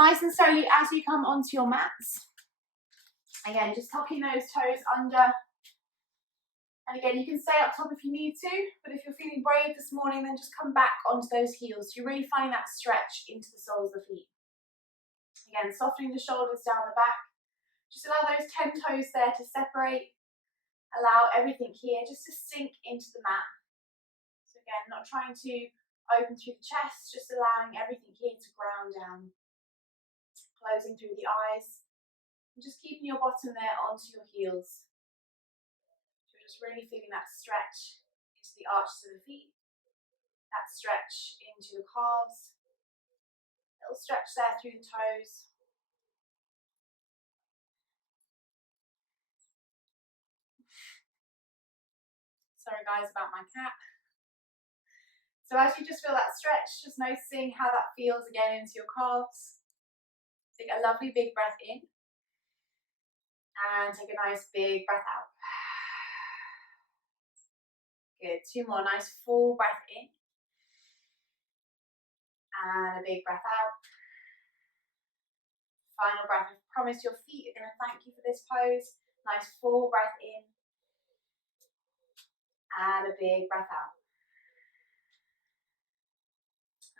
Nice and slowly as you come onto your mats. Again, just tucking those toes under. And again, you can stay up top if you need to, but if you're feeling brave this morning, then just come back onto those heels. You're really finding that stretch into the soles of the feet. Again, softening the shoulders down the back. Just allow those 10 toes there to separate. Allow everything here just to sink into the mat. So again, not trying to open through the chest, just allowing everything here to ground down. Closing through the eyes. And just keeping your bottom there onto your heels. So you're just really feeling that stretch into the arches of the feet. That stretch into the calves. Little stretch there through the toes. Sorry guys about my cat. So as you just feel that stretch, just noticing how that feels again into your calves. Take a lovely big breath in. And take a nice big breath out. Good, 2 more, nice full breath in. And a big breath out. Final breath. I promise your feet are going to thank you for this pose. Nice full breath in. And a big breath out.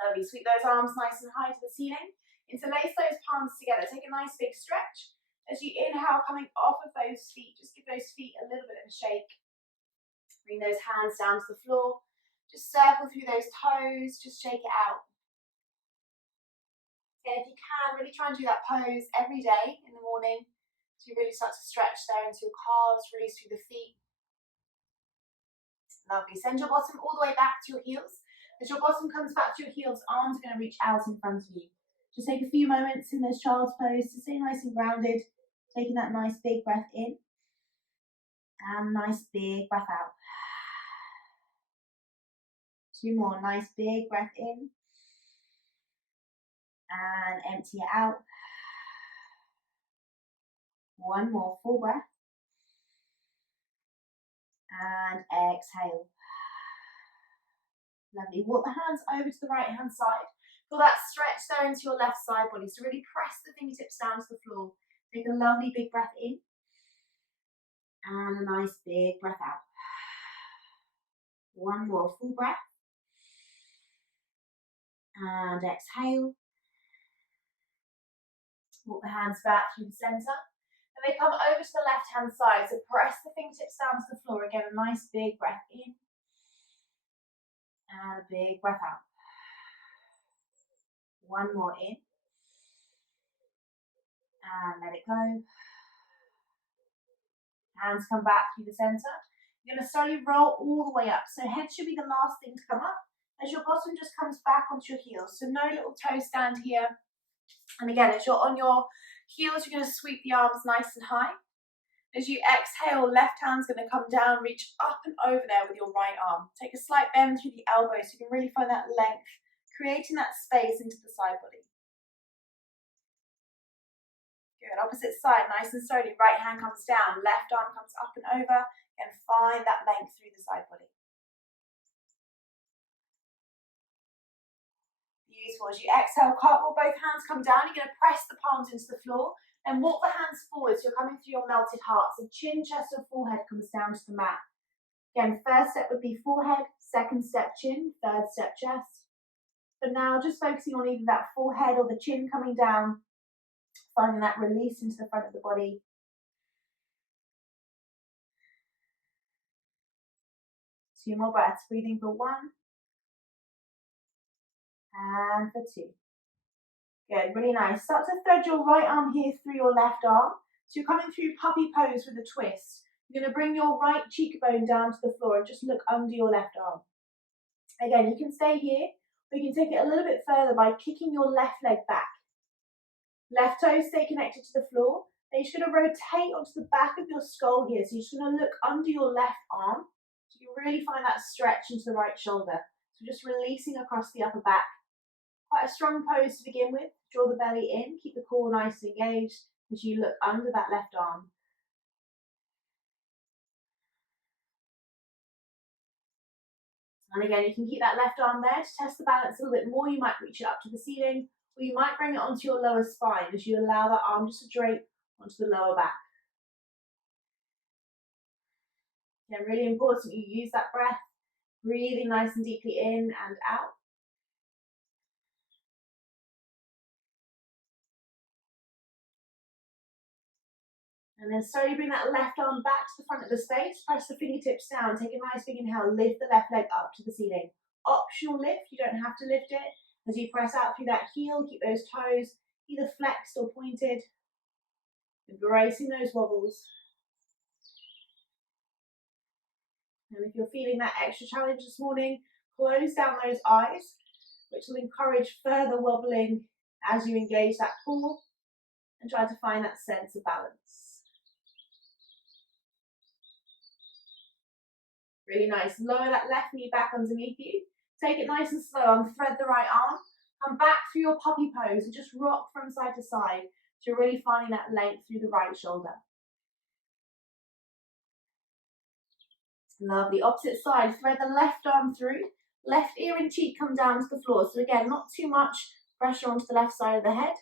Lovely. Sweep those arms nice and high to the ceiling. Interlace those palms together. Take a nice big stretch. As you inhale, coming off of those feet, just give those feet a little bit of a shake. Bring those hands down to the floor. Just circle through those toes. Just shake it out. And if you can, really try and do that pose every day in the morning. So you really start to stretch there into your calves, release through the feet. Lovely. Send your bottom all the way back to your heels. As your bottom comes back to your heels, arms are going to reach out in front of you. Just take a few moments in this child's pose to stay nice and grounded. Taking that nice big breath in. And nice big breath out. 2 more. Nice big breath in. And empty it out. 1 more full breath. And exhale. Lovely. Walk the hands over to the right hand side. Feel that stretch there into your left side body. So really press the fingertips down to the floor. Take a lovely big breath in. And a nice big breath out. 1 more full breath. And exhale. Walk the hands back through the centre. And they come over to the left hand side. So press the fingertips down to the floor. Again, a nice big breath in. And a big breath out. 1 more in. And let it go. Hands come back through the centre. You're going to slowly roll all the way up. So head should be the last thing to come up. As your bottom just comes back onto your heels. So no little toe stand here. And again, as you're on your heels, you're going to sweep the arms nice and high. As you exhale, left hand's going to come down, reach up and over there with your right arm. Take a slight bend through the elbow so you can really find that length, creating that space into the side body. Good, opposite side, nice and slowly. Right hand comes down, left arm comes up and over, and find that length through the side body. Beautiful. As you exhale, cartwheel, both hands come down. You're going to press the palms into the floor and walk the hands forwards. You're coming through your melted heart. So chin, chest, and forehead comes down to the mat. Again, first step would be forehead, second step chin, third step chest. But now just focusing on either that forehead or the chin coming down, finding that release into the front of the body. Two more breaths, breathing for 1 and for 2. Good, really nice. Start to thread your right arm here through your left arm. So you're coming through puppy pose with a twist. You're going to bring your right cheekbone down to the floor and just look under your left arm. Again, you can stay here, or you can take it a little bit further by kicking your left leg back. Left toes stay connected to the floor. Then you're just going to rotate onto the back of your skull here. So you're just going to look under your left arm. So you really find that stretch into the right shoulder. So just releasing across the upper back. Quite a strong pose to begin with. Draw the belly in, keep the core nice and engaged as you look under that left arm. And again, you can keep that left arm there to test the balance a little bit more. You might reach it up to the ceiling, or you might bring it onto your lower spine as you allow that arm just to drape onto the lower back. Again, really important you use that breath, breathing nice and deeply in and out. And then slowly bring that left arm back to the front of the space, press the fingertips down, take a nice big inhale, lift the left leg up to the ceiling. Optional lift, you don't have to lift it. As you press out through that heel, keep those toes either flexed or pointed, embracing those wobbles. And if you're feeling that extra challenge this morning, close down those eyes, which will encourage further wobbling as you engage that core and try to find that sense of balance. Really nice. Lower that left knee back underneath you. Take it nice and slow. Unthread the right arm. Come back through your puppy pose and just rock from side to side. So you're really finding that length through the right shoulder. Lovely. Opposite side. Thread the left arm through. Left ear and cheek come down to the floor. So again, not too much pressure onto the left side of the head.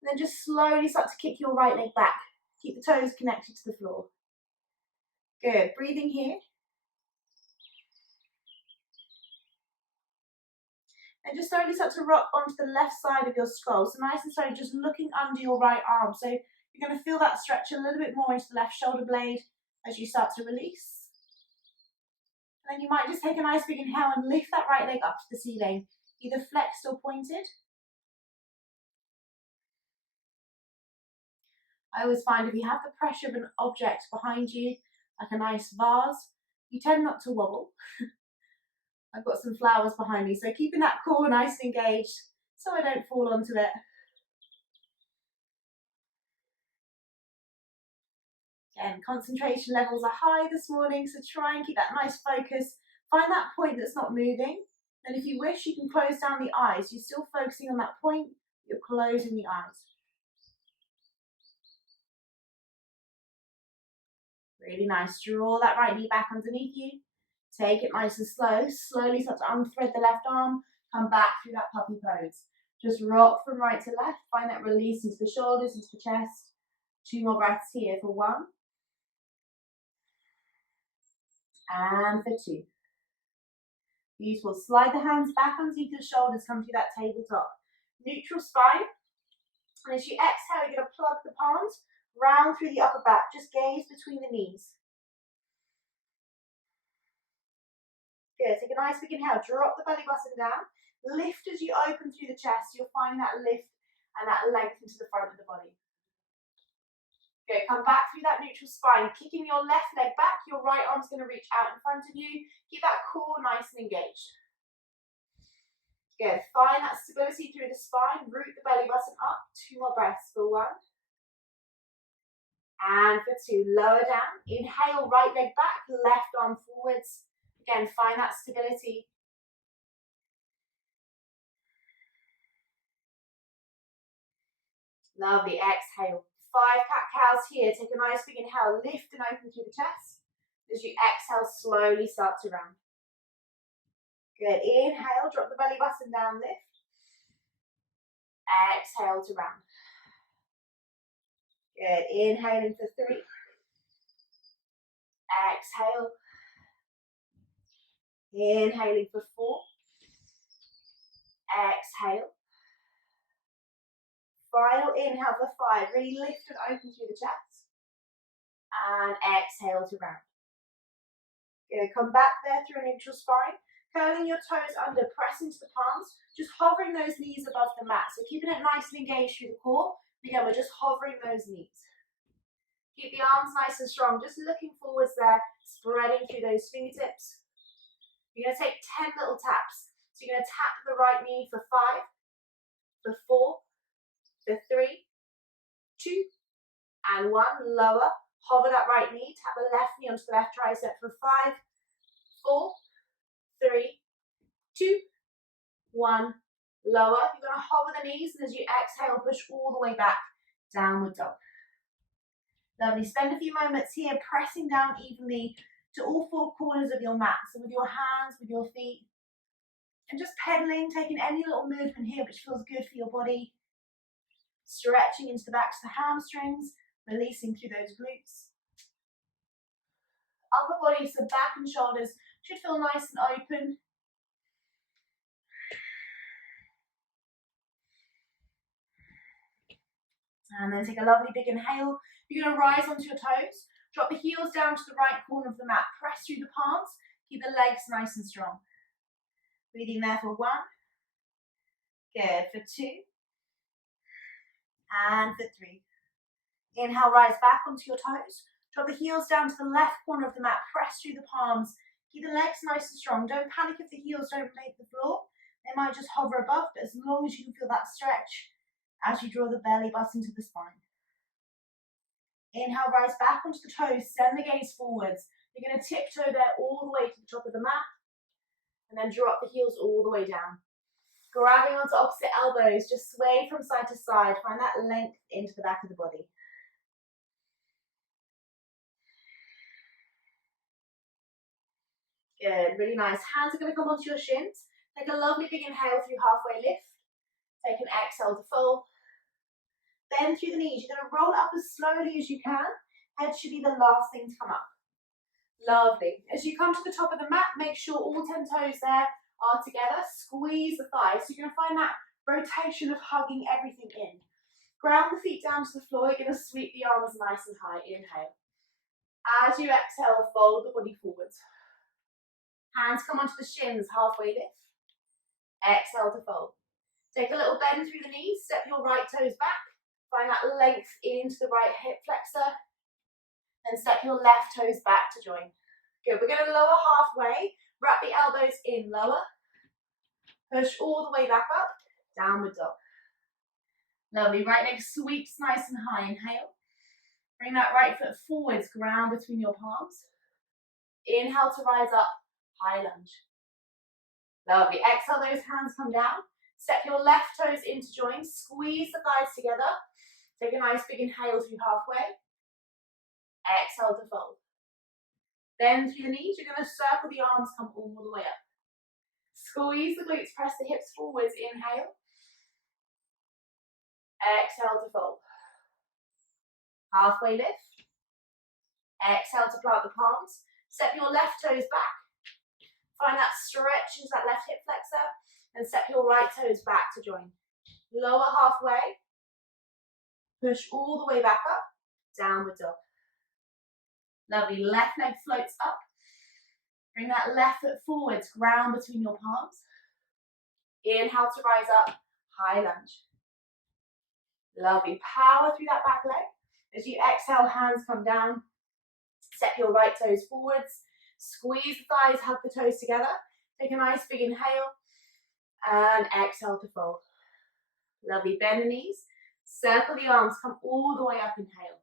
And then just slowly start to kick your right leg back. Keep the toes connected to the floor. Good. Breathing here. And just slowly start to rock onto the left side of your skull. So nice and slowly, just looking under your right arm. So you're going to feel that stretch a little bit more into the left shoulder blade as you start to release. And then you might just take a nice big inhale and lift that right leg up to the ceiling, either flexed or pointed. I always find if you have the pressure of an object behind you, like a nice vase, you tend not to wobble. I've got some flowers behind me, so keeping that core nice and engaged so I don't fall onto it. Again, concentration levels are high this morning, so try and keep that nice focus. Find that point that's not moving, and if you wish, you can close down the eyes. You're still focusing on that point, you're closing the eyes. Really nice. Draw that right knee back underneath you. Take it nice and slow. Slowly start to unthread the left arm. Come back through that puppy pose. Just rock from right to left. Find that release into the shoulders, into the chest. 2 more breaths here for 1. And for 2. Beautiful. Slide the hands back underneath your shoulders. Come to that tabletop. Neutral spine. And as you exhale, you're going to plug the palms round through the upper back. Just gaze between the knees. Good. Take a nice big inhale. Drop the belly button down. Lift as you open through the chest. You're finding that lift and that length into the front of the body. Good. Come back through that neutral spine. Kicking your left leg back. Your right arm's going to reach out in front of you. Keep that core nice and engaged. Good. Find that stability through the spine. Root the belly button up. 2 more breaths for 1. And for 2. Lower down. Inhale, right leg back. Left arm forwards. Again, find that stability. Lovely. Exhale. 5 cat-cows here. Take a nice big inhale. Lift and open through the chest. As you exhale, slowly start to round. Good. Inhale. Drop the belly button down. Lift. Exhale to round. Good. Inhaling for 3. Exhale. Inhaling for 4. Exhale. Final inhale for 5. Really lift and open through the chest. And exhale to round. Good. Come back there through a neutral spine. Curling your toes under, press into the palms. Just hovering those knees above the mat. So keeping it nice and engaged through the core. Again, we're just hovering those knees. Keep the arms nice and strong. Just looking forwards there. Spreading through those fingertips. You're going to take 10 little taps. So you're going to tap the right knee for 5, for 4, for 3, 2, and 1. Lower. Hover that right knee. Tap the left knee onto the left tricep for 5, 4, 3, 2, 1. Lower. You're going to hover the knees, and as you exhale, push all the way back. Downward dog. Lovely. Spend a few moments here pressing down evenly to all 4 corners of your mat. So with your hands, with your feet. And just pedaling, taking any little movement here which feels good for your body. Stretching into the backs of the hamstrings, releasing through those glutes. Upper body, so back and shoulders should feel nice and open. And then take a lovely big inhale. You're going to rise onto your toes. Drop the heels down to the right corner of the mat. Press through the palms. Keep the legs nice and strong. Breathing there for 1. Good. For 2. And for 3. Inhale, rise back onto your toes. Drop the heels down to the left corner of the mat. Press through the palms. Keep the legs nice and strong. Don't panic if the heels don't make the floor. They might just hover above, but as long as you can feel that stretch as you draw the belly button to the spine. Inhale, rise back onto the toes. Send the gaze forwards. You're going to tiptoe there all the way to the top of the mat. And then drop the heels all the way down. Grabbing onto opposite elbows. Just sway from side to side. Find that length into the back of the body. Good, really nice. Hands are going to come onto your shins. Take a lovely big inhale through halfway lift. Take an exhale to fold. Bend through the knees. You're going to roll up as slowly as you can. Head should be the last thing to come up. Lovely. As you come to the top of the mat, make sure all 10 toes there are together. Squeeze the thighs. So you're going to find that rotation of hugging everything in. Ground the feet down to the floor. You're going to sweep the arms nice and high. Inhale. As you exhale, fold the body forwards. Hands come onto the shins, halfway lift. Exhale to fold. Take a little bend through the knees. Step your right toes back. Find that length into the right hip flexor. And step your left toes back to join. Good. We're going to lower halfway. Wrap the elbows in, lower. Push all the way back up. Downward dog. Lovely. Right leg sweeps nice and high. Inhale. Bring that right foot forwards. Ground between your palms. Inhale to rise up. High lunge. Lovely. Exhale, those hands come down. Step your left toes into join. Squeeze the thighs together. Take a nice big inhale through halfway. Exhale to fold. Bend through the knees. You're going to circle the arms, come all the way up. Squeeze the glutes, press the hips forwards. Inhale. Exhale to fold. Halfway lift. Exhale to plant the palms. Step your left toes back. Find that stretch into that left hip flexor. And step your right toes back to join. Lower halfway. Push all the way back up. Downward dog. Lovely. Left leg floats up. Bring that left foot forwards. Ground between your palms. Inhale to rise up. High lunge. Lovely. Power through that back leg. As you exhale, hands come down. Step your right toes forwards. Squeeze the thighs, hug the toes together. Take a nice big inhale. And exhale to fold. Lovely. Bend the knees. Circle the arms. Come all the way up. Inhale.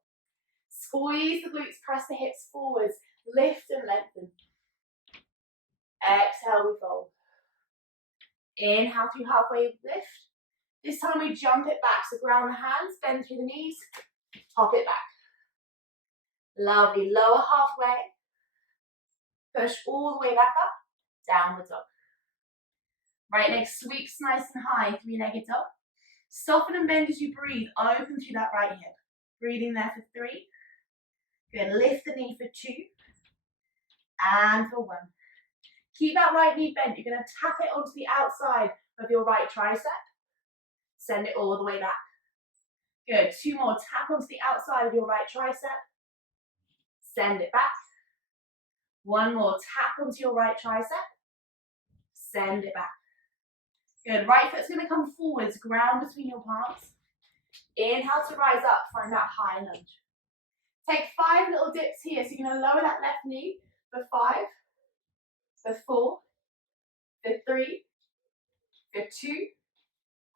Squeeze the glutes. Press the hips forwards. Lift and lengthen. Exhale, we fold. Inhale through halfway lift. This time we jump it back. So ground the hands. Bend through the knees. Hop it back. Lovely. Lower halfway. Push all the way back up. Downward dog. Right leg sweeps nice and high. Three-legged dog. Soften and bend as you breathe. Open through that right hip. Breathing there for 3. Good. Lift the knee for 2. And for 1. Keep that right knee bent. You're going to tap it onto the outside of your right tricep. Send it all the way back. Good. 2 more. Tap onto the outside of your right tricep. Send it back. 1 more. Tap onto your right tricep. Send it back. Good. Right foot's going to come forwards. Ground between your palms. Inhale to rise up. Find that high lunge. Take 5 little dips here. So you're going to lower that left knee for 5, for 4, for 3, for 2,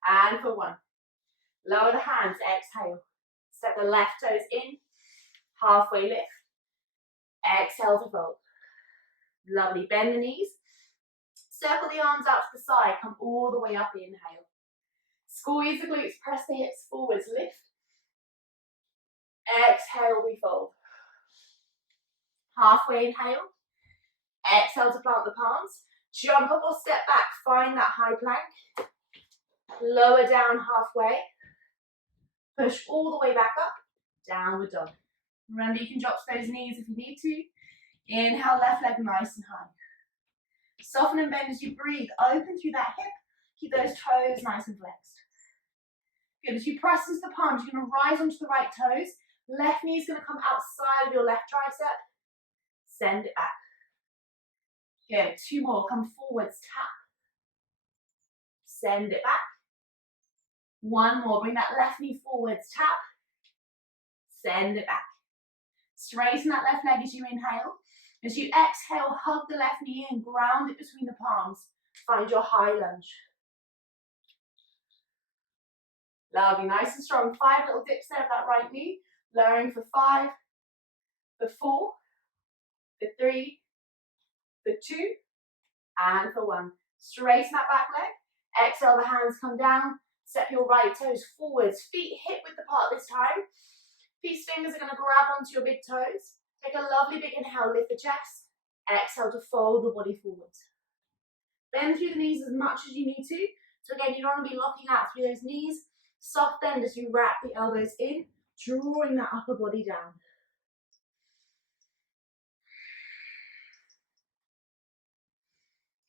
and for 1. Lower the hands. Exhale. Step the left toes in. Halfway lift. Exhale to fold. Lovely. Bend the knees. Circle the arms out to the side. Come all the way up. Inhale. Squeeze the glutes. Press the hips forwards. Lift. Exhale, we fold. Halfway inhale. Exhale to plant the palms. Jump up or step back, find that high plank. Lower down halfway. Push all the way back up, downward dog. Remember, you can drop to those knees if you need to. Inhale, left leg nice and high. Soften and bend as you breathe. Open through that hip. Keep those toes nice and flexed. Good, as you press into the palms, you're going to rise onto the right toes. Left knee is going to come outside of your left tricep. Send it back. Good, 2 more. Come forwards, tap. Send it back. 1 more. Bring that left knee forwards, tap. Send it back. Straighten that left leg as you inhale. As you exhale, hug the left knee in, ground it between the palms. Find your high lunge. Lovely, nice and strong. 5 little dips there of that right knee. Lowering for 5, for 4, for 3, for 2, and for 1. Straighten that back leg. Exhale, the hands come down. Step your right toes forwards. Feet hip width apart this time. These fingers are going to grab onto your big toes. Take a lovely big inhale, lift the chest. Exhale to fold the body forwards. Bend through the knees as much as you need to. So again, you don't want to be locking out through those knees. Soft bend as you wrap the elbows in, drawing that upper body down.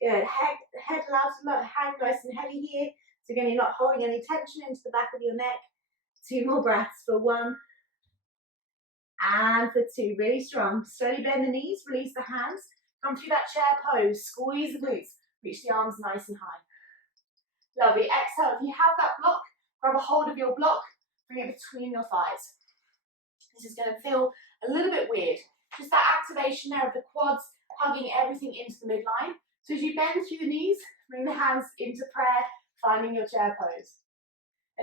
Good. Head allowed to hang nice and heavy here. So again, you're not holding any tension into the back of your neck. 2 more breaths for 1. And for 2. Really strong. Slowly bend the knees, release the hands. Come through that chair pose. Squeeze the glutes. Reach the arms nice and high. Lovely. Exhale. If you have that block, grab a hold of your block. Bring it between your thighs. This is going to feel a little bit weird. Just that activation there of the quads, hugging everything into the midline. So as you bend through the knees, bring the hands into prayer, finding your chair pose.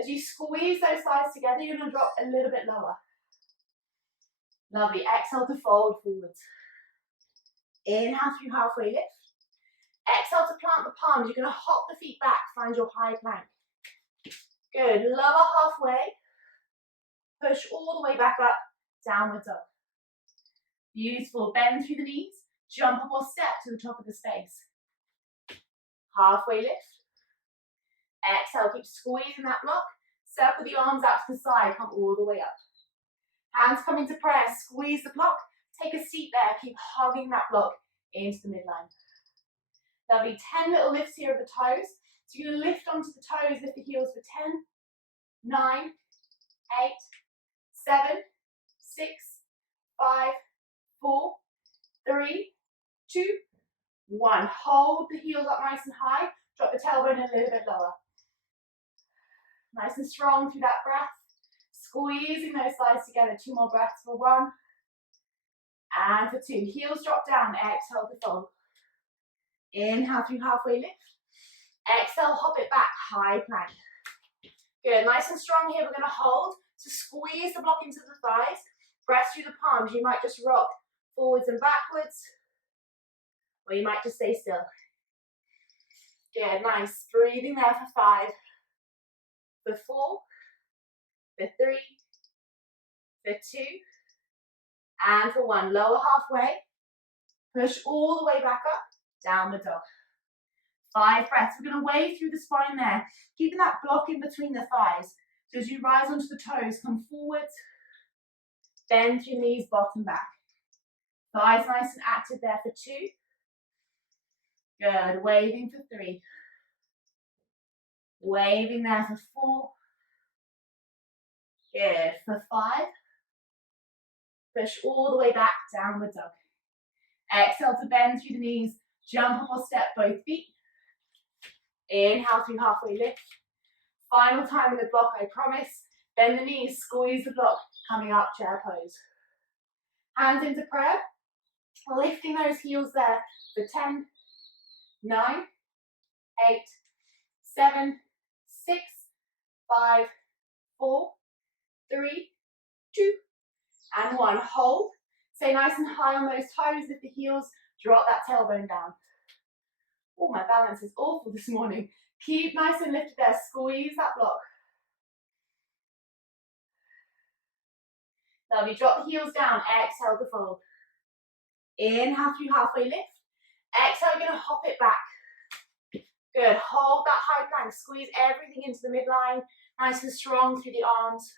As you squeeze those thighs together, you're going to drop a little bit lower. Lovely. Exhale to fold forwards. Inhale through halfway lift. Exhale to plant the palms. You're going to hop the feet back, find your high plank. Good. Lower halfway. Push all the way back up, downward dog. Beautiful. Bend through the knees. Jump up or step to the top of the space. Halfway lift. Exhale, keep squeezing that block. Step with the arms out to the side, come all the way up. Hands come into prayer, squeeze the block. Take a seat there, keep hugging that block into the midline. Lovely, 10 little lifts here of the toes. So you're going to lift onto the toes, lift the heels for 10, 9, 8, 7, 6, 5, 4, 3, 2, 1. Hold the heels up nice and high. Drop the tailbone a little bit lower. Nice and strong through that breath. Squeezing those thighs together. 2 more breaths for 1. And for 2. Heels drop down. Exhale to fold. Inhale through halfway lift. Exhale, hop it back. High plank. Good. Nice and strong here. We're going to hold. So squeeze the block into the thighs. Press through the palms. You might just rock forwards and backwards. Or you might just stay still. Good. Nice. Breathing there for 5. For 4. For 3. For 2. And for 1. Lower halfway. Push all the way back up. Downward dog. 5 breaths. We're going to wave through the spine there. Keeping that block in between the thighs. So as you rise onto the toes, come forwards. Bend through the knees, bottom back. Thighs nice and active there for 2. Good. Waving for 3. Waving there for 4. Good. For 5. Push all the way back, downward dog. Exhale to bend through the knees. Jump up or step both feet. Inhale through halfway lift. Final time in the block, I promise. Bend the knees, squeeze the block, coming up, chair pose. Hands into prayer. Lifting those heels there for 10, 9, 8, 7, 6, 5, 4, 3, 2, and 1. Hold. Stay nice and high on those toes. Lift the heels. Drop that tailbone down. Oh, my balance is awful this morning. Keep nice and lifted there. Squeeze that block. Lovely. Drop the heels down. Exhale to fold. Inhale through halfway lift. Exhale, you're going to hop it back. Good, hold that high plank, squeeze everything into the midline, nice and strong through the arms.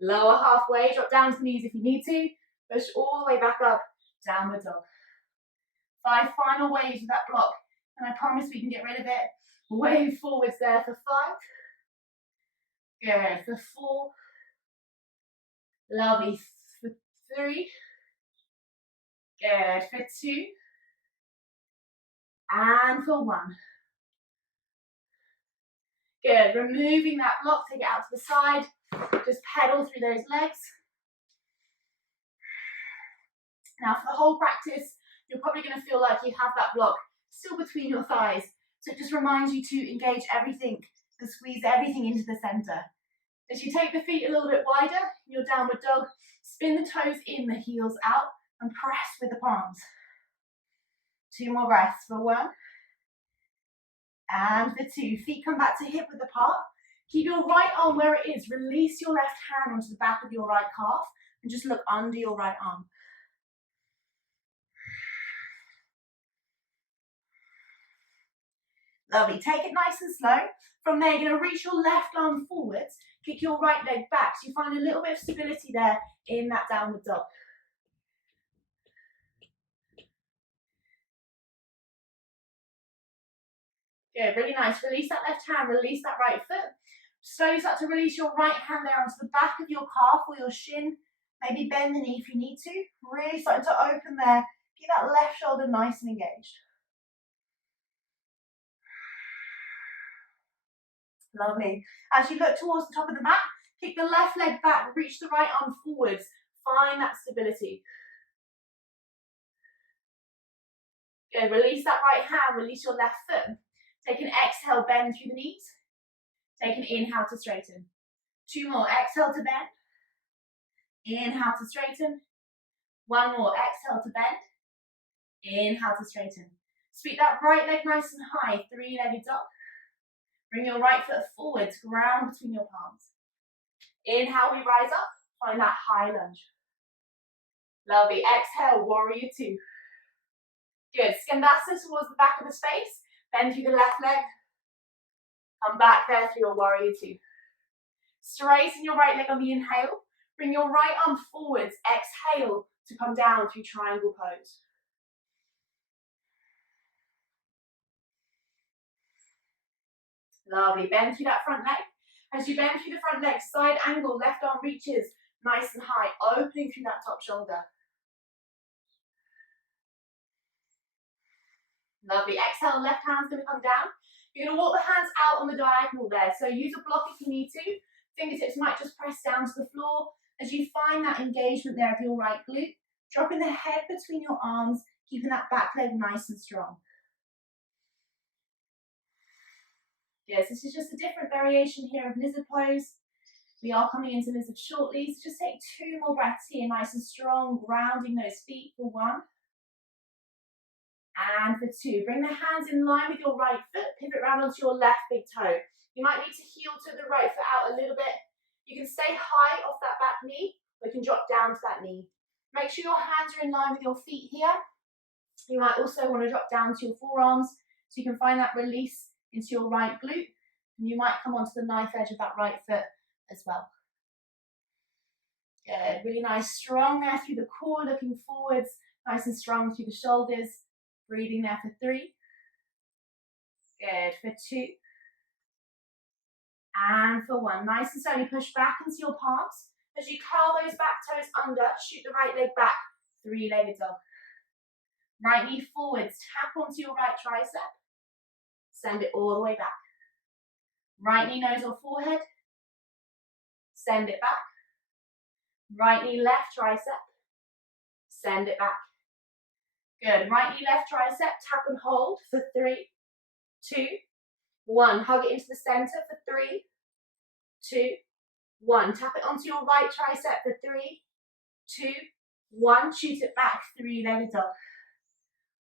Lower halfway, drop down to the knees if you need to, push all the way back up, downward dog. 5 final waves with that block, and I promise we can get rid of it. Wave forwards there for 5. Good, for 4. Lovely, for 3. Good, for 2. And for 1. Good, removing that block, take it out to the side. Just pedal through those legs. Now for the whole practice, you're probably going to feel like you have that block still between your thighs. So it just reminds you to engage everything and squeeze everything into the center. As you take the feet a little bit wider, in your downward dog, spin the toes in, the heels out, and press with the palms. 2 more breaths for 1. And for 2. Feet come back to hip width apart. Keep your right arm where it is. Release your left hand onto the back of your right calf and just look under your right arm. Lovely. Take it nice and slow. From there, you're going to reach your left arm forwards, kick your right leg back. So you find a little bit of stability there in that downward dog. Good, really nice. Release that left hand, release that right foot. Slowly start to release your right hand there onto the back of your calf or your shin. Maybe bend the knee if you need to. Really starting to open there. Keep that left shoulder nice and engaged. Lovely. As you look towards the top of the mat, kick the left leg back, reach the right arm forwards. Find that stability. Good, release that right hand, release your left foot. Take an exhale, bend through the knees. Take an inhale to straighten. 2 more, exhale to bend. Inhale to straighten. 1 more, exhale to bend. Inhale to straighten. Sweep that right leg nice and high, 3-legged dog. Bring your right foot forwards, ground between your palms. Inhale, we rise up, find that high lunge. Lovely, exhale, warrior 2. Good, Skandasana towards the back of the space. Bend through the left leg. Come back there through your warrior 2. Straighten your right leg on the inhale. Bring your right arm forwards. Exhale to come down through triangle pose. Lovely. Bend through that front leg. As you bend through the front leg, side angle, left arm reaches nice and high, opening through that top shoulder. Lovely. Exhale, left hand's going to come down. You're going to walk the hands out on the diagonal there. So use a block if you need to. Fingertips might just press down to the floor. As you find that engagement there of your right glute, dropping the head between your arms, keeping that back leg nice and strong. Yes, this is just a different variation here of lizard pose. We are coming into lizard shortly, so just take 2 more breaths here, nice and strong, grounding those feet for 1. And for 2. Bring the hands in line with your right foot, pivot round onto your left big toe. You might need to heel to the right foot out a little bit. You can stay high off that back knee, or you can drop down to that knee. Make sure your hands are in line with your feet here. You might also want to drop down to your forearms, so you can find that release into your right glute. And you might come onto the knife edge of that right foot as well. Good, really nice, strong there through the core, looking forwards, nice and strong through the shoulders. Breathing there for 3. Good, for 2. And for 1. Nice and slowly push back into your palms. As you curl those back toes under, shoot the right leg back, 3-legged dog. Right knee forwards, tap onto your right tricep. Send it all the way back. Right knee, nose or forehead. Send it back. Right knee, left tricep. Send it back. Good. Right knee, left tricep. Tap and hold for 3, 2, 1. Hug it into the center for 3, 2, 1. Tap it onto your right tricep for 3, 2, 1. Shoot it back. 3-legged dog.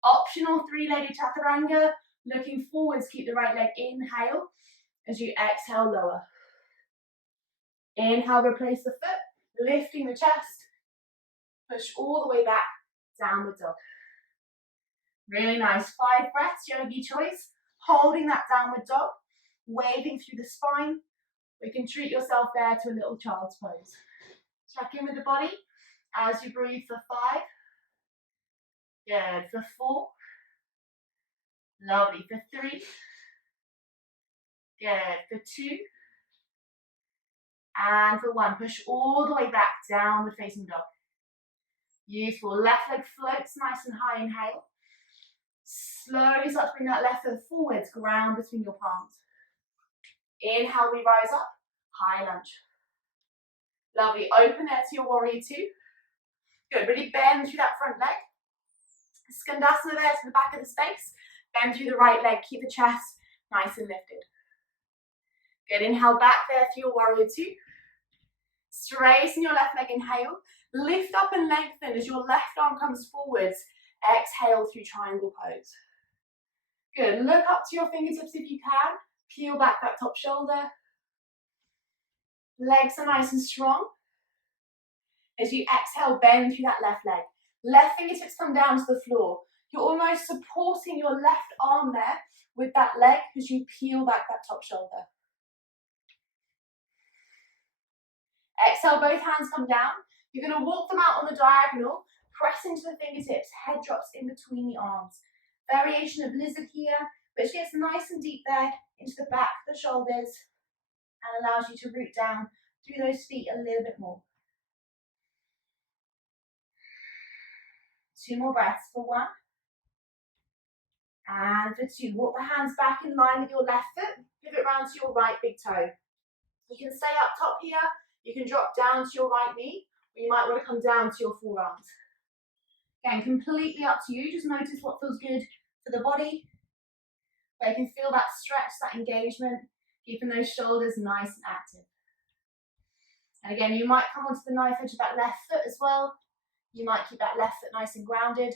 Optional 3-legged chaturanga. Looking forwards, keep the right leg. Inhale. As you exhale, lower. Inhale, replace the foot. Lifting the chest. Push all the way back. Downward dog. Really nice. 5 breaths, yogi choice. Holding that downward dog, waving through the spine. We can treat yourself there to a little child's pose. Check in with the body as you breathe for 5. Good. For 4. Lovely. For 3. Good. For 2. And for 1. Push all the way back, downward facing dog. Beautiful. Left leg floats nice and high. Inhale. Slowly start to bring that left foot forwards, ground between your palms. Inhale, we rise up, high lunge. Lovely, open there to your warrior 2. Good, really bend through that front leg. Skandasana there to the back of the space. Bend through the right leg, keep the chest nice and lifted. Good, inhale back there to your warrior 2. Straighten your left leg, inhale. Lift up and lengthen as your left arm comes forwards. Exhale through triangle pose. Good, look up to your fingertips if you can. Peel back that top shoulder. Legs are nice and strong. As you exhale, bend through that left leg. Left fingertips come down to the floor. You're almost supporting your left arm there with that leg as you peel back that top shoulder. Exhale, both hands come down. You're going to walk them out on the diagonal. Press into the fingertips, head drops in between the arms. Variation of lizard here, which gets nice and deep there into the back of the shoulders and allows you to root down through those feet a little bit more. 2 more breaths for 1. And for 2. Walk the hands back in line with your left foot. Pivot round to your right big toe. You can stay up top here. You can drop down to your right knee. Or you might want to come down to your forearms. Again, completely up to you. Just notice what feels good for the body. Where you can feel that stretch, that engagement, keeping those shoulders nice and active. And again, you might come onto the knife edge of that left foot as well. You might keep that left foot nice and grounded.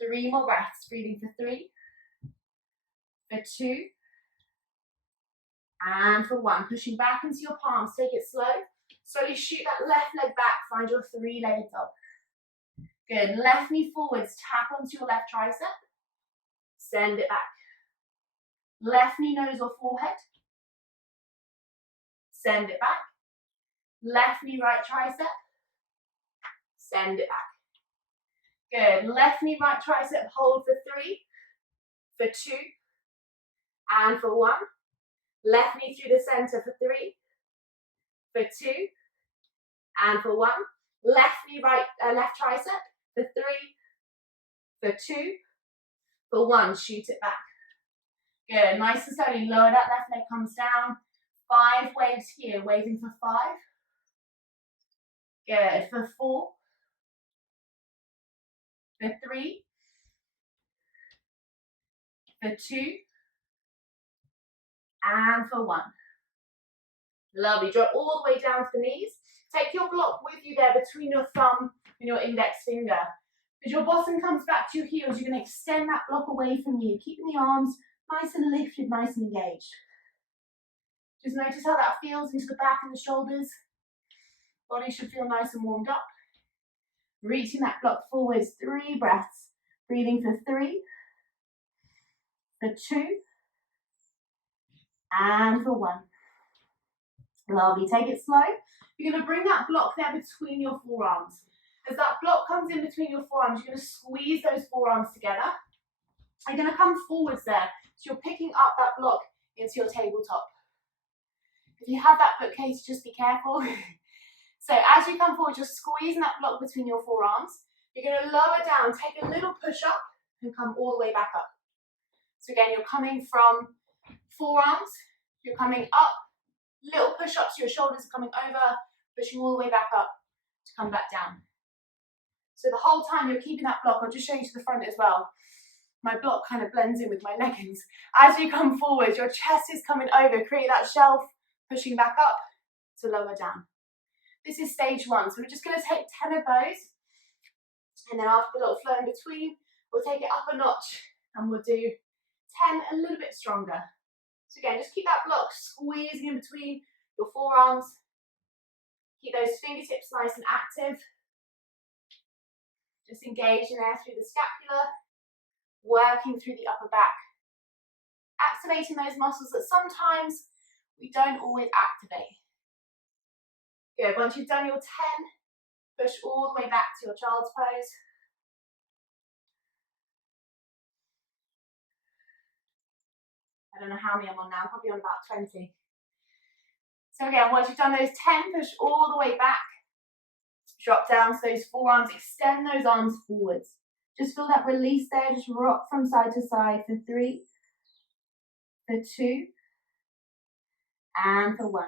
3 more breaths. Breathing for 3. For 2. And for 1. Pushing back into your palms. Take it slow. Slowly shoot that left leg back. Find your 3-legged dog. Good, left knee forwards, tap onto your left tricep, send it back. Left knee, nose or forehead, send it back. Left knee, right tricep, send it back. Good, left knee, right tricep, hold for 3, for 2, and for 1. Left knee through the center for 3, for 2, and for 1. Left knee, left tricep, for 3, for 2, for 1, shoot it back. Good, nice and slowly, lower that left leg, comes down. 5 waves here, waving for 5. Good, for 4, for 3, for 2, and for 1. Lovely, drop all the way down to the knees. Take your block with you there between your thumb and your index finger. As your bottom comes back to your heels, you're going to extend that block away from you, keeping the arms nice and lifted, nice and engaged. Just notice how that feels into the back and the shoulders. Body should feel nice and warmed up. Reaching that block forwards, 3 breaths. Breathing for 3, for 2, and for 1. Lovely, take it slow. You're going to bring that block there between your forearms. As that block comes in between your forearms, you're going to squeeze those forearms together. You're going to come forwards there. So you're picking up that block into your tabletop. If you have that bookcase, just be careful. So as you come forward, you're squeezing that block between your forearms. You're going to lower down, take a little push up, and come all the way back up. So again, you're coming from forearms, you're coming up, little push-ups, your shoulders are coming over, pushing all the way back up to come back down. So the whole time you're keeping that block, I'll just show you to the front as well. My block kind of blends in with my leggings. As you come forward, your chest is coming over, create that shelf, pushing back up to lower down. This is stage 1, so we're just going to take 10 of those, and then after the little flow in between, we'll take it up a notch, and we'll do 10 a little bit stronger. So again, just keep that block squeezing in between your forearms. Keep those fingertips nice and active. Just engage in there through the scapula. working through the upper back, activating those muscles that sometimes we don't always activate. Good. Once you've done your 10, push all the way back to your child's pose. I don't know how many I'm on now, probably on about 20. So again, once you've done those 10, push all the way back. Drop down to those forearms, extend those arms forwards. Just feel that release there, just rock from side to side for 3, for 2, and for 1.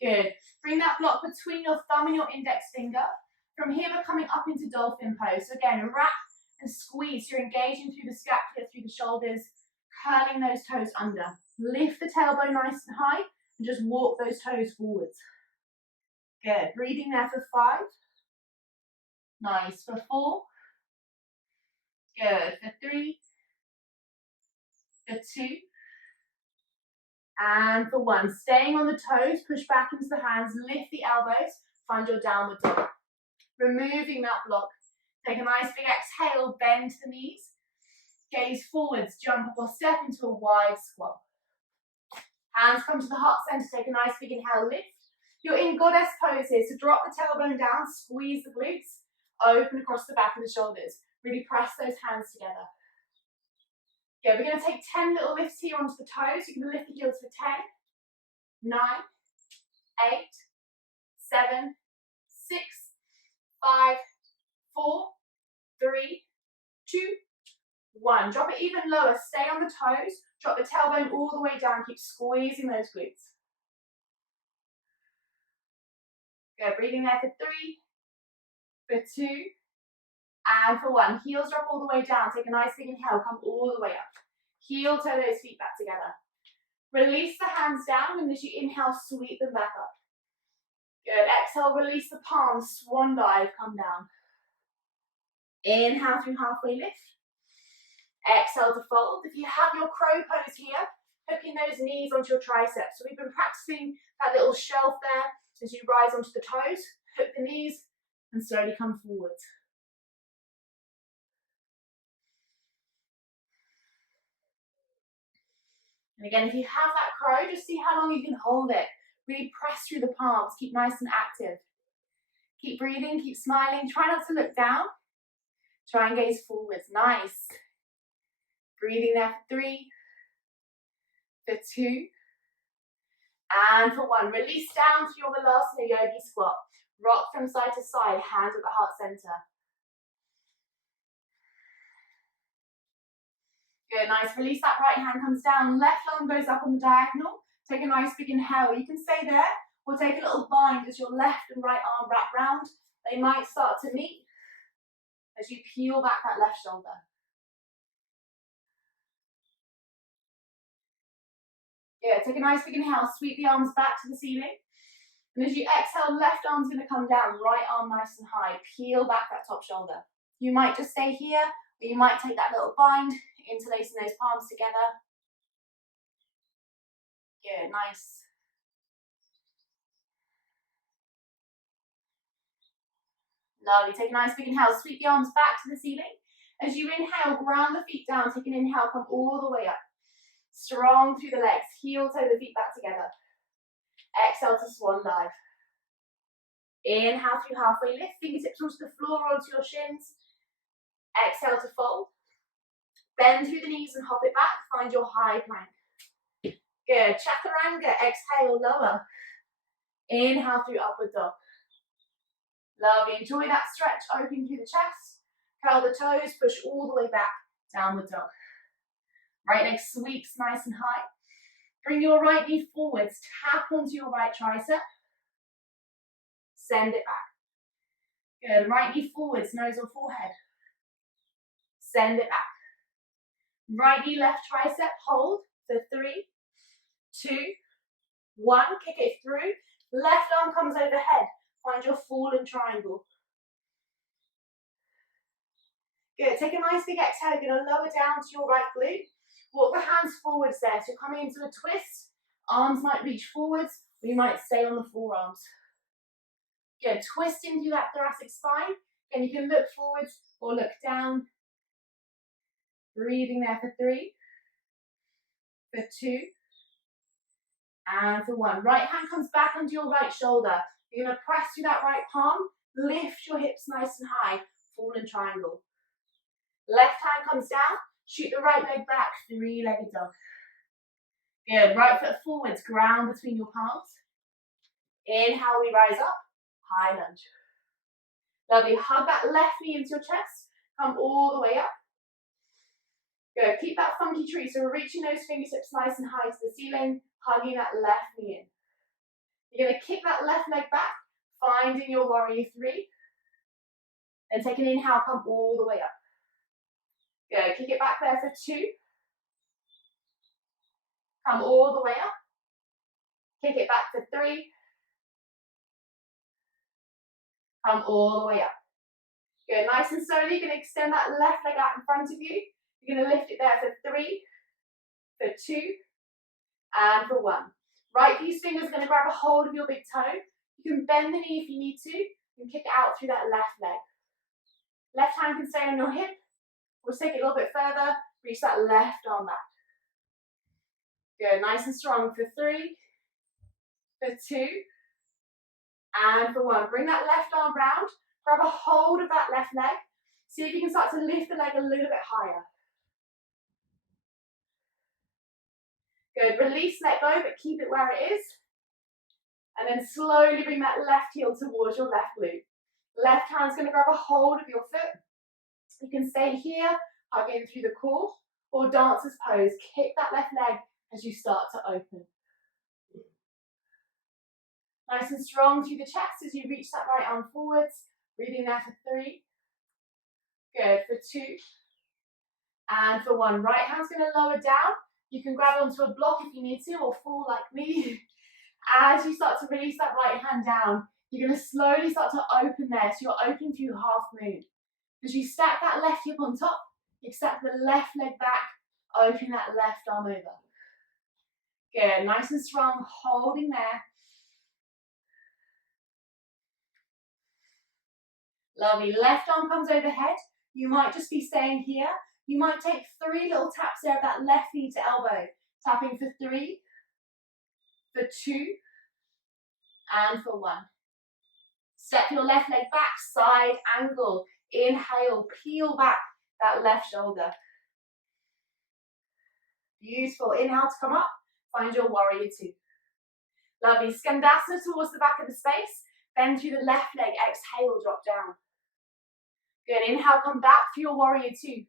Good. Bring that block between your thumb and your index finger. From here, we're coming up into dolphin pose. So again, wrap and squeeze. You're engaging through the scapula, through the shoulders, curling those toes under. Lift the tailbone nice and high and just walk those toes forwards. Good. Breathing there for 5. Nice. For 4. Good. For 3. For 2. And for 1. Staying on the toes, push back into the hands, lift the elbows, find your downward dog. Removing that block. Take a nice big exhale, bend to the knees. Gaze forwards, jump up or step into a wide squat. Hands come to the heart center, take a nice big inhale, lift. You're in goddess pose here, so drop the tailbone down, squeeze the glutes, open across the back of the shoulders. Really press those hands together. Yeah, we're going to take 10 little lifts here onto the toes. You can lift the heels for 10, 9, 8, 7, 6, 5, 4, 3, 2, 1. Drop it even lower. Stay on the toes. Drop the tailbone all the way down. Keep squeezing those glutes. Good. Breathing there for 3, for 2, and for 1. Heels drop all the way down. Take a nice big inhale. Come all the way up. Heel toe those feet back together. Release the hands down, and as you inhale, sweep them back up. Good. Exhale, release the palms. Swan dive, come down. Inhale through halfway lift. Exhale to fold. If you have your crow pose here, hooking those knees onto your triceps. So we've been practicing that little shelf there as you rise onto the toes, hook the knees, and slowly come forwards. And again, if you have that crow, just see how long you can hold it. Really press through the palms, keep nice and active. Keep breathing, keep smiling. Try not to look down. Try and gaze forwards. Nice. Breathing there for 3, for 2, and for 1. Release down to your Vinyasa Yogi squat. Rock from side to side, hands at the heart center. Good, nice. Release that right hand comes down. Left arm goes up on the diagonal. Take a nice big inhale. You can stay there or take a little bind as your left and right arm wrap round. They might start to meet as you peel back that left shoulder. Yeah, take a nice big inhale, sweep the arms back to the ceiling. And as you exhale, left arm's going to come down, right arm nice and high. Peel back that top shoulder. You might just stay here, or you might take that little bind, interlacing those palms together. Good, nice. Lovely, take a nice big inhale, sweep the arms back to the ceiling. As you inhale, ground the feet down, take an inhale, come all the way up. Strong through the legs, heel toe the feet back together. Exhale to swan dive. Inhale through halfway lift, fingertips onto the floor, onto your shins. Exhale to fold. Bend through the knees and hop it back, find your high plank. Good, chaturanga, exhale, lower. Inhale through upward dog. Lovely, enjoy that stretch, open through the chest. Curl the toes, push all the way back, downward dog. Right leg sweeps nice and high. Bring your right knee forwards, tap onto your right tricep. Send it back. Good, right knee forwards, nose or forehead. Send it back. Right knee, left tricep, hold for 3, 2, 1. Kick it through. Left arm comes overhead. Find your fallen triangle. Good, take a nice big exhale. You're going to lower down to your right glute. Walk the hands forwards there. So you're coming into a twist. Arms might reach forwards, or you might stay on the forearms. Good, twist into that thoracic spine. Again, you can look forwards or look down. Breathing there for 3, for 2, and for 1. Right hand comes back onto your right shoulder. You're going to press through that right palm, lift your hips nice and high, fallen triangle. Left hand comes down, shoot the right leg back, 3-legged dog. Good, right foot forwards, ground between your palms. Inhale, we rise up, high lunge. Lovely, hug that left knee into your chest, come all the way up. Good, keep that funky tree, so we're reaching those fingertips nice and high to the ceiling, hugging that left knee in. You're going to kick that left leg back, finding your warrior 3. Then take an inhale, come all the way up. Good, kick it back there for 2. Come all the way up. Kick it back for 3. Come all the way up. Good, nice and slowly, you're going to extend that left leg out in front of you. You're going to lift it there for 3, for 2, and for 1. Right these fingers are going to grab a hold of your big toe. You can bend the knee if you need to, and kick it out through that left leg. Left hand can stay on your hip. We'll take it a little bit further, reach that left arm back. Good, nice and strong for 3, for 2, and for 1. Bring that left arm round, grab a hold of that left leg. See if you can start to lift the leg a little bit higher. Good, release, let go, but keep it where it is. And then slowly bring that left heel towards your left glute. Left hand's going to grab a hold of your foot. You can stay here, hugging through the core, or dancer's pose. Kick that left leg as you start to open. Nice and strong through the chest as you reach that right arm forwards. Breathing there for 3. Good, for 2. And for 1. Right hand's going to lower down. You can grab onto a block if you need to, or fall like me. As you start to release that right hand down, you're going to slowly start to open there. So you're opening through half moon. As you stack that left hip on top, you stack the left leg back, open that left arm over. Good, nice and strong, holding there. Lovely, left arm comes overhead. You might just be staying here. You might take 3 little taps there of that left knee to elbow. Tapping for 3, for 2, and for 1. Step your left leg back, side angle. Inhale, peel back that left shoulder. Beautiful. Inhale to come up. Find your warrior 2. Lovely. Skandasana towards the back of the space. Bend through the left leg. Exhale, drop down. Good. Inhale, come back for your warrior 2.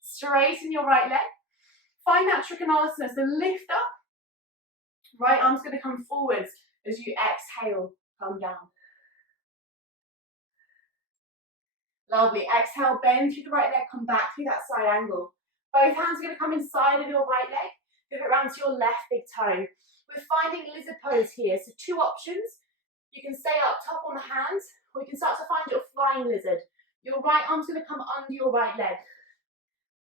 Straighten your right leg. Find that Trikonasana. So lift up. Right arm's going to come forwards as you exhale, come down. Lovely. Exhale, bend through the right leg, come back through that side angle. Both hands are going to come inside of your right leg. Move it around to your left big toe. We're finding lizard pose here. So 2 options. You can stay up top on the hands, or you can start to find your flying lizard. Your right arm's going to come under your right leg,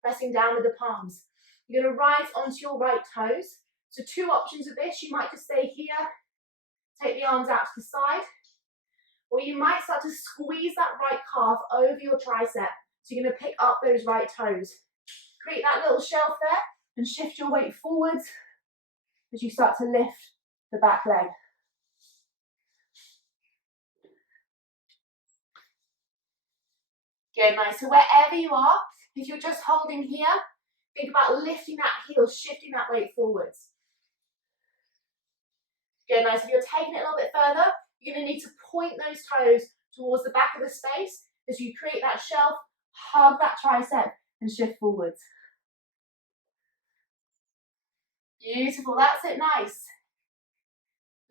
pressing down with the palms. You're going to rise onto your right toes. So 2 options of this. You might just stay here, take the arms out to the side, or you might start to squeeze that right calf over your tricep. So you're going to pick up those right toes. Create that little shelf there and shift your weight forwards as you start to lift the back leg. Good, nice. So wherever you are, if you're just holding here, think about lifting that heel, shifting that weight forwards. Good, nice. If you're taking it a little bit further, you're going to need to point those toes towards the back of the space as you create that shelf, hug that tricep and shift forwards. Beautiful, that's it, nice.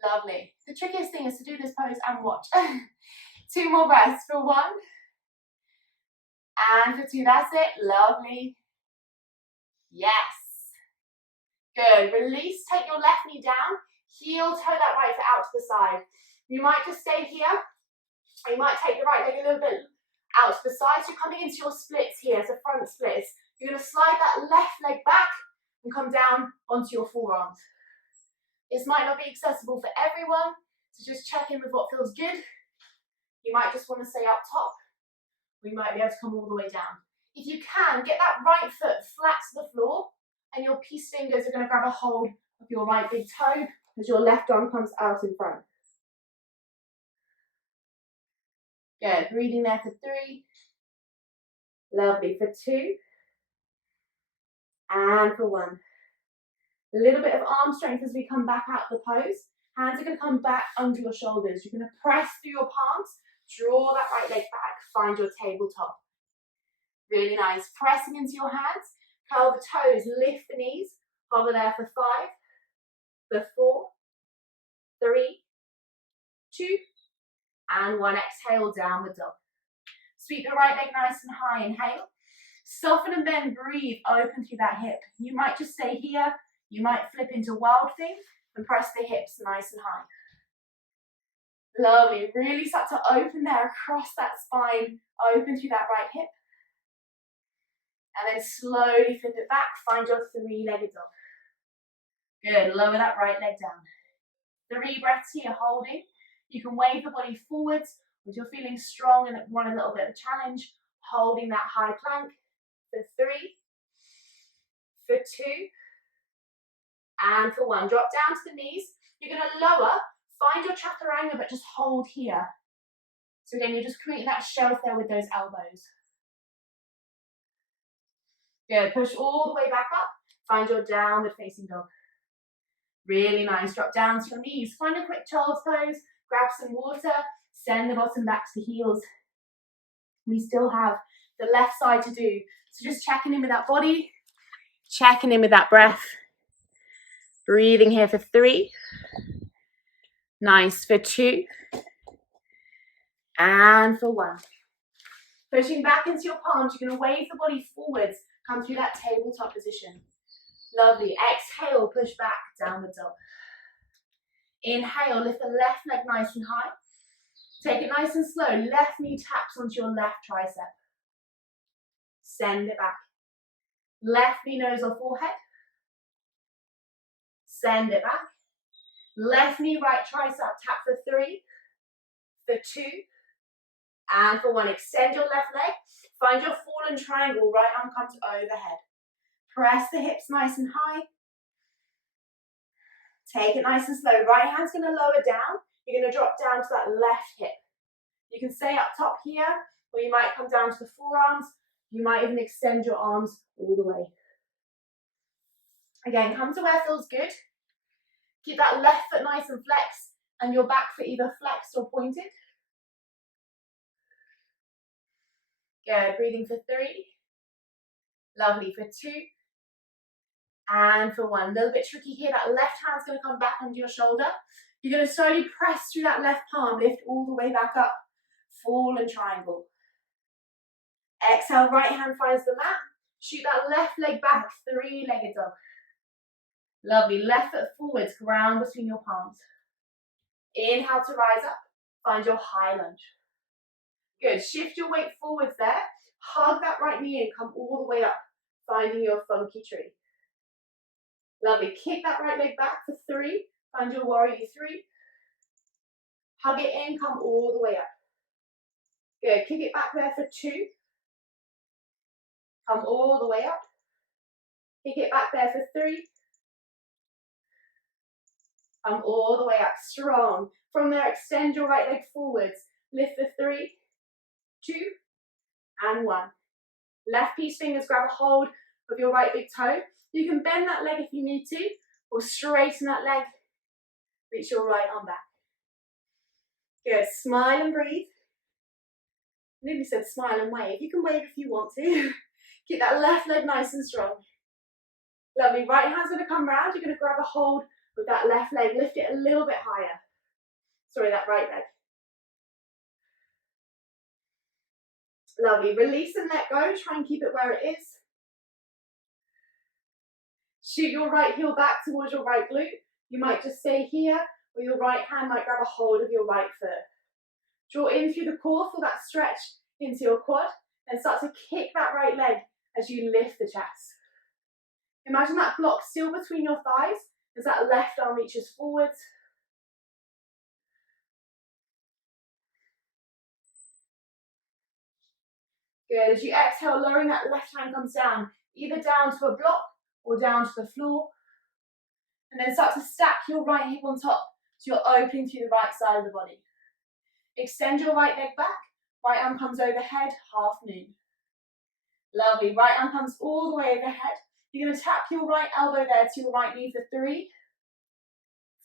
Lovely. The trickiest thing is to do this pose and watch. 2 more breaths for 1. And for 2, that's it, lovely. Yes. Good, release, take your left knee down, heel toe that right foot out to the side. You might just stay here, or you might take the right leg a little bit out to the side. So you're coming into your splits here, so front splits. You're going to slide that left leg back and come down onto your forearms. This might not be accessible for everyone, so just check in with what feels good. You might just want to stay up top. We might be able to come all the way down. If you can, get that right foot flat to the floor, and your peace fingers are going to grab a hold of your right big toe as your left arm comes out in front. Good, breathing there for 3. Lovely, for 2. And for 1. A little bit of arm strength as we come back out of the pose. Hands are going to come back under your shoulders. You're going to press through your palms, draw that right leg back, find your tabletop. Really nice. Pressing into your hands, curl the toes, lift the knees, hover there for 5, for 4, 3, 2, and 1. Exhale, downward dog. Sweep the right leg nice and high, inhale. Soften and bend, breathe, open through that hip. You might just stay here, you might flip into wild thing and press the hips nice and high. Lovely, really start to open there across that spine, open through that right hip. And then slowly flip it back, find your 3-legged dog. Good, lower that right leg down. 3 breaths here, holding. You can wave the body forwards if you're feeling strong and want a little bit of a challenge, holding that high plank. For 3, for 2, and for 1. Drop down to the knees. You're going to lower, find your chaturanga, but just hold here. So again, you're just creating that shelf there with those elbows. Good, push all the way back up. Find your downward facing dog. Really nice, drop down to your knees. Find a quick child's pose, grab some water, send the bottom back to the heels. We still have the left side to do. So just checking in with that body, checking in with that breath. Breathing here for 3. Nice, for 2. And for 1. Pushing back into your palms, you're going to wave the body forwards, come through that tabletop position. Lovely. Exhale, push back, downward dog. Inhale, lift the left leg nice and high. Take it nice and slow. Left knee taps onto your left tricep. Send it back. Left knee nose or forehead. Send it back. Left knee, right tricep, tap for 3, for 2, and for 1. Extend your left leg. Find your fallen triangle. Right arm comes overhead. Press the hips nice and high. Take it nice and slow. Right hand's going to lower down. You're going to drop down to that left hip. You can stay up top here, or you might come down to the forearms. You might even extend your arms all the way. Again, come to where feels good. Keep that left foot nice and flexed, and your back foot either flexed or pointed. Good, breathing for 3. Lovely, for 2. And for 1. A little bit tricky here, that left hand's going to come back under your shoulder. You're going to slowly press through that left palm, lift all the way back up. Fallen triangle. Exhale, right hand finds the mat. Shoot that left leg back, 3-legged dog. Lovely, left foot forwards, ground between your palms. Inhale to rise up, find your high lunge. Good, shift your weight forwards there. Hug that right knee in, come all the way up, finding your funky tree. Lovely, kick that right leg back for 3, find your warrior 3. Hug it in, come all the way up. Good, kick it back there for 2. Come all the way up. Kick it back there for 3. Come all the way up, strong. From there, extend your right leg forwards. Lift for 3, 2, and 1. Left peace fingers grab a hold of your right big toe. You can bend that leg if you need to, or straighten that leg. Reach your right arm back. Good, smile and breathe. I nearly said smile and wave. You can wave if you want to. Keep that left leg nice and strong. Lovely, right hand's going to come round. You're going to grab a hold with that left leg. Lift it a little bit higher. Sorry, that right leg. Lovely, release and let go. Try and keep it where it is. Shoot your right heel back towards your right glute. You might just stay here, or your right hand might grab a hold of your right foot. Draw in through the core, feel that stretch into your quad, and start to kick that right leg as you lift the chest. Imagine that block still between your thighs as that left arm reaches forwards. Good. As you exhale, lowering that left hand comes down, either down to a block or down to the floor. And then start to stack your right hip on top so you're opening through the right side of the body. Extend your right leg back. Right arm comes overhead, half moon. Lovely. Right arm comes all the way overhead. You're going to tap your right elbow there to your right knee for 3,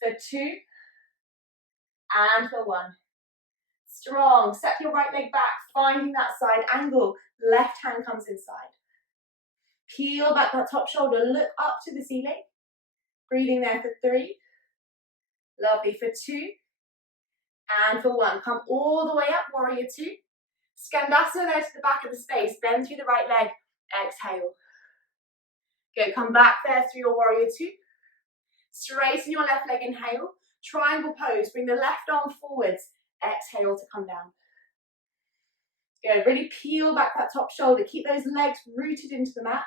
for 2, and for 1. Strong. Step your right leg back, finding that side angle. Left hand comes inside. Peel back that top shoulder. Look up to the ceiling. Breathing there for 3. Lovely. For 2. And for 1. Come all the way up, warrior 2. Skandasana there to the back of the space. Bend through the right leg. Exhale. Good. Come back there through your warrior 2. Straighten your left leg. Inhale. Triangle pose. Bring the left arm forwards. Exhale to come down. Good. Really peel back that top shoulder. Keep those legs rooted into the mat.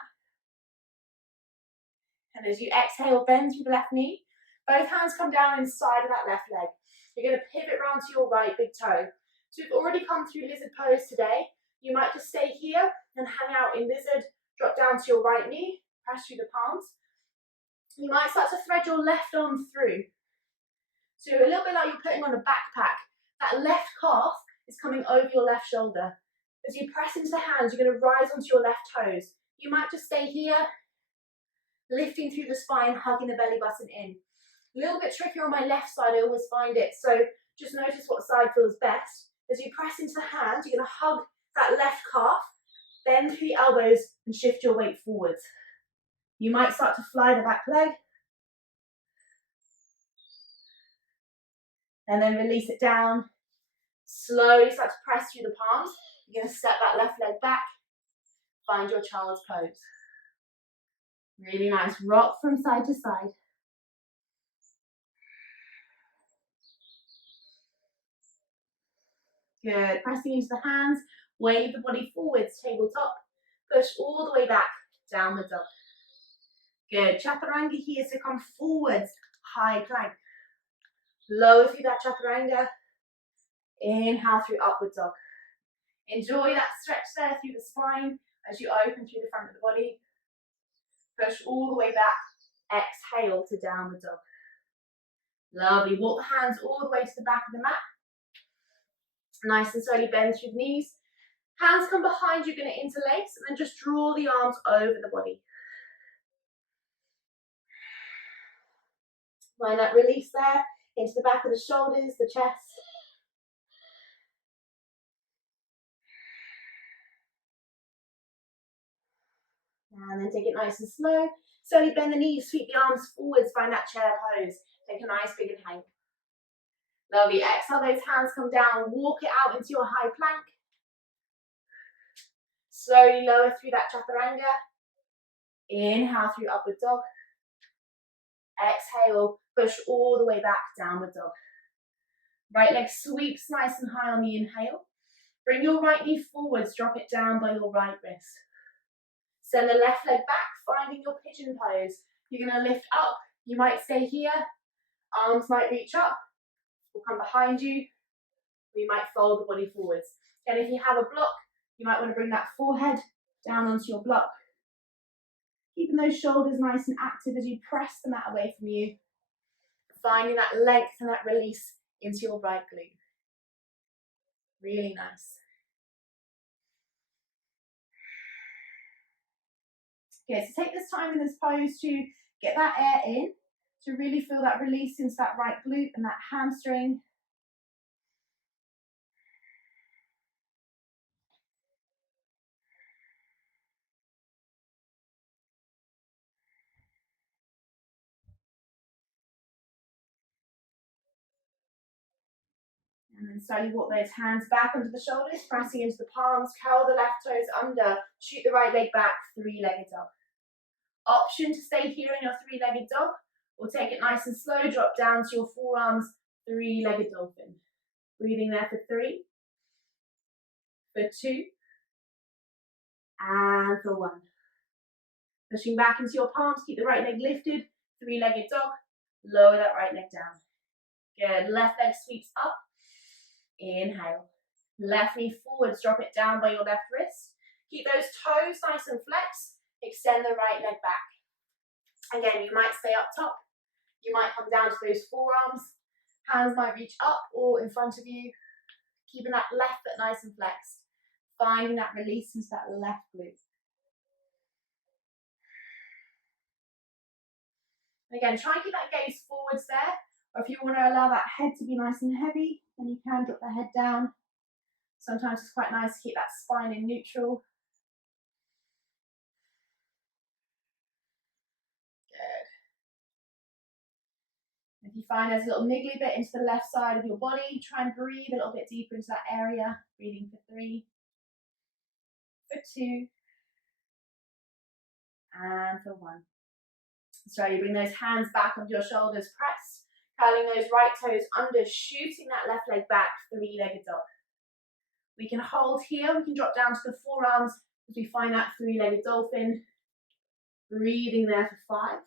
And as you exhale, bend through the left knee. Both hands come down inside of that left leg. You're going to pivot round to your right big toe. So we've already come through lizard pose today. You might just stay here and hang out in lizard. Drop down to your right knee. Press through the palms. You might start to thread your left arm through. So a little bit like you're putting on a backpack. That left calf is coming over your left shoulder. As you press into the hands, you're going to rise onto your left toes. You might just stay here, lifting through the spine, hugging the belly button in. A little bit trickier on my left side, I always find it. So just notice what side feels best. As you press into the hands, you're going to hug that left calf, bend through the elbows and shift your weight forwards. You might start to fly the back leg. And then release it down. Slowly start to press through the palms. You're going to step that left leg back. Find your child's pose. Really nice. Rock from side to side. Good. Pressing into the hands. Wave the body forwards, tabletop. Push all the way back, downward dog. Good. Chaturanga here, so come forwards, high plank. Lower through that chaturanga. Inhale through upward dog. Enjoy that stretch there through the spine as you open through the front of the body. Push all the way back. Exhale to downward dog. Lovely. Walk the hands all the way to the back of the mat. Nice and slowly bend through the knees. Hands come behind you, going to interlace, and then just draw the arms over the body. Find that release there into the back of the shoulders, the chest. And then take it nice and slow. Slowly bend the knees, sweep the arms forwards, find that chair pose. Take a nice big inhale. Lovely. Exhale, those hands come down. Walk it out into your high plank. Slowly lower through that chaturanga. Inhale through upward dog. Exhale, push all the way back, downward dog. Right leg sweeps nice and high on the inhale. Bring your right knee forwards, drop it down by your right wrist. Send the left leg back, finding your pigeon pose. You're going to lift up. You might stay here. Arms might reach up. Will come behind you. Or you might fold the body forwards. And if you have a block, you might want to bring that forehead down onto your block. Keeping those shoulders nice and active as you press the mat away from you. Finding that length and that release into your right glute. Really nice. Okay, so take this time in this pose to get that air in, to really feel that release into that right glute and that hamstring. And then slowly walk those hands back onto the shoulders, pressing into the palms, curl the left toes under, shoot the right leg back, three-legged dog. Option to stay here in your three-legged dog, or take it nice and slow, drop down to your forearms, three-legged dolphin. Breathing there for 3, for 2, and for 1. Pushing back into your palms, keep the right leg lifted, three-legged dog, lower that right leg down. Good, left leg sweeps up, inhale. Left knee forwards, drop it down by your left wrist. Keep those toes nice and flexed. Extend the right leg back. Again, you might stay up top. You might come down to those forearms. Hands might reach up or in front of you. Keeping that left foot nice and flexed. Finding that release into that left glute. Again, try and keep that gaze forwards there. Or if you want to allow that head to be nice and heavy, then you can drop the head down. Sometimes it's quite nice to keep that spine in neutral. Good. If you find there's a little niggly bit into the left side of your body, try and breathe a little bit deeper into that area. Breathing for 3, for 2, and for 1. So you bring those hands back onto your shoulders, press, curling those right toes under, shooting that left leg back, 3-legged dog. We can hold here, we can drop down to the forearms as we find that 3-legged dolphin. Breathing there for 5.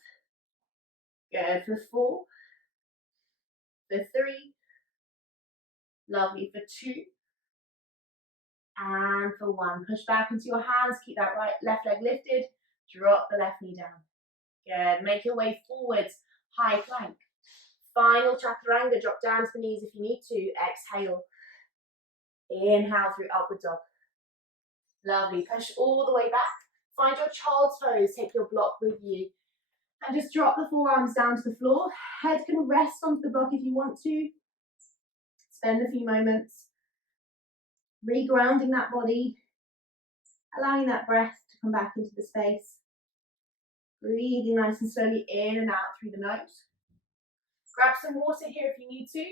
Good, for 4. For 3. Lovely, for 2. And for 1. Push back into your hands, keep that left leg lifted, drop the left knee down. Good, make your way forwards, high plank. Final chaturanga, drop down to the knees if you need to, exhale. Inhale through upward dog. Lovely, push all the way back. Find your child's pose, take your block with you. And just drop the forearms down to the floor. Head can rest onto the block if you want to. Spend a few moments regrounding that body, allowing that breath to come back into the space. Breathing nice and slowly in and out through the nose. Grab some water here if you need to.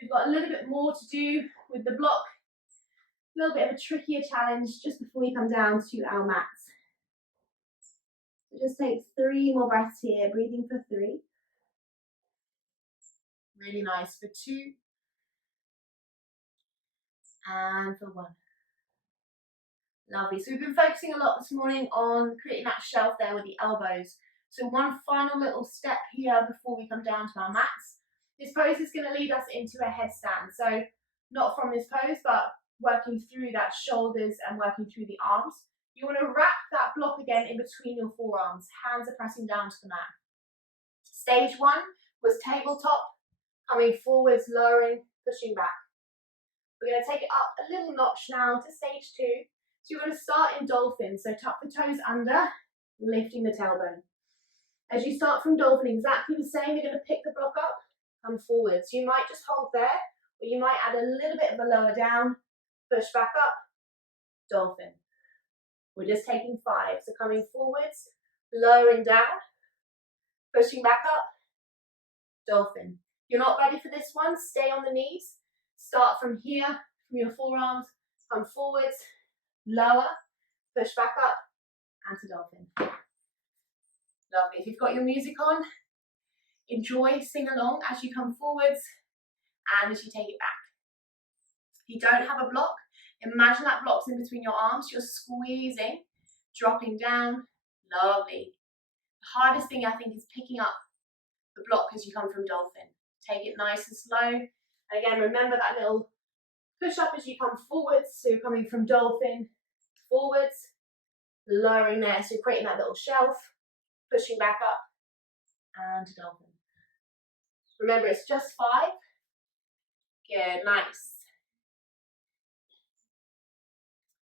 We've got a little bit more to do with the block. A little bit of a trickier challenge just before we come down to our mats. So just take 3 more breaths here, breathing for 3. Really nice for 2. And for 1. Lovely. So we've been focusing a lot this morning on creating that shelf there with the elbows. So one final little step here before we come down to our mats. This pose is going to lead us into a headstand. So not from this pose, but working through that shoulders and working through the arms. You want to wrap that block again in between your forearms. Hands are pressing down to the mat. Stage 1 was tabletop, coming forwards, lowering, pushing back. We're going to take it up a little notch now to stage 2. So you're going to start in dolphin. So tuck the toes under, lifting the tailbone. As you start from dolphin, exactly the same, you're going to pick the block up, come forward. So you might just hold there, or you might add a little bit of a lower down, push back up, dolphin. We're just taking 5. So coming forwards, lowering down, pushing back up, dolphin. You're not ready for this one, stay on the knees. Start from here, from your forearms, come forwards, lower, push back up, and to dolphin. Lovely. If you've got your music on, enjoy, sing along as you come forwards and as you take it back. If you don't have a block, imagine that block's in between your arms, you're squeezing, dropping down, lovely. The hardest thing I think is picking up the block as you come from dolphin. Take it nice and slow. And again, remember that little push up as you come forwards, so you're coming from dolphin, forwards, lowering there, so you're creating that little shelf, pushing back up, and to dolphin. Remember, it's just 5. Good, nice.